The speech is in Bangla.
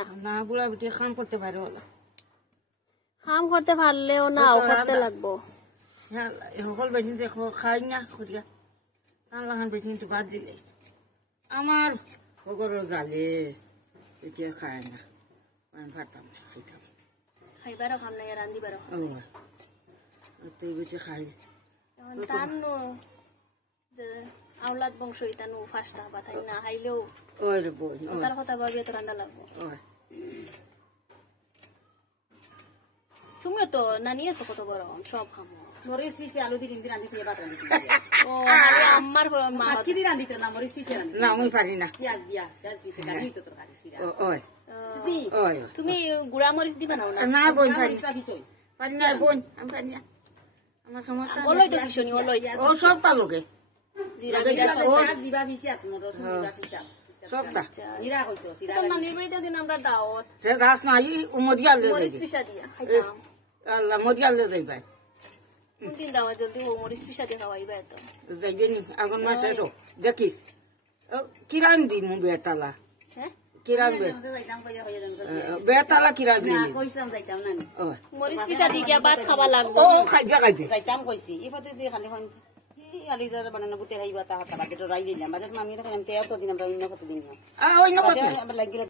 না না বুড়া বেটি কাম করতে পারে ওলা কাম করতে পারলেও নাও করতে লাগবো সকল বেটি দেখো খাই না করিয়া কান লাগান বেটি কিন্তু বাদ দিলে আমার খবরের জালে এতিয়া খায় না আমি পারতাম না খাইতাম খাইবারও খাম না রান্দিবারও তুই বেটি খাই তানো যে আওলাদ বংশ ইতানো ফাস্টা বাতাই না খাইলেও ওই রে বই তার কথা ভাবিয়ে তো রান্না লাগবো তুমিও তো নানিয়ে তো কত গরম সব খামো মরিচ পিছে আলু দি দিন রান্ধি খেয়ে ভাত রান্ধি ও আরে আমার মা কি দি রান্ধি তো না মরিচ পিছে রান্ধি না আমি পারি না পিয়াজ দিয়া পিয়াজ পিছে কাটি তো তরকারি সিরা ওই দি ওই তুমি গুড়া মরিচ দিবা না না বই পারি মরিচ পিছই পারি না বোন আমি পারি না আমার ক্ষমতা ওলই তো ভীষণই ওলই ও সব তালুকে দিবা পিছে আপনি রসুন দিবা পিছে সবটা নিরা কইতো সিরা তো নানির বাড়িতে দিন আমরা দাওয়াত সে ঘাস নাই মরিয়া লে মরিচ যাইবে পিসা দিয়া খাইতাম আল্লাহ মরিয়া লে যাইবে কোন দিন দাওয়াত জলদি ও মরিচ পিসা দিয়া খাওয়াইবা তো যাইবে নি আগুন মাস এসো দেখিস কিরান দি মু বেতালা হ্যাঁ কিরান বে যাইতাম কইয়া হইয়া জান বেতালা কিরান দি না কইছিলাম যাইতাম না মরিচ পিসা দিয়া ভাত খাওয়া লাগবো ও খাইবে খাইবে যাইতাম কইছি ইফাতে দি খালি হন আলি যারা বানানো বুতে খাইবা তা হাতা বাকেটো রাই দিলাম বাজার মামিরা খাইলাম তেও তো দিন আমরা অন্য কত দিন না ওই নকত আমরা লাগিয়ে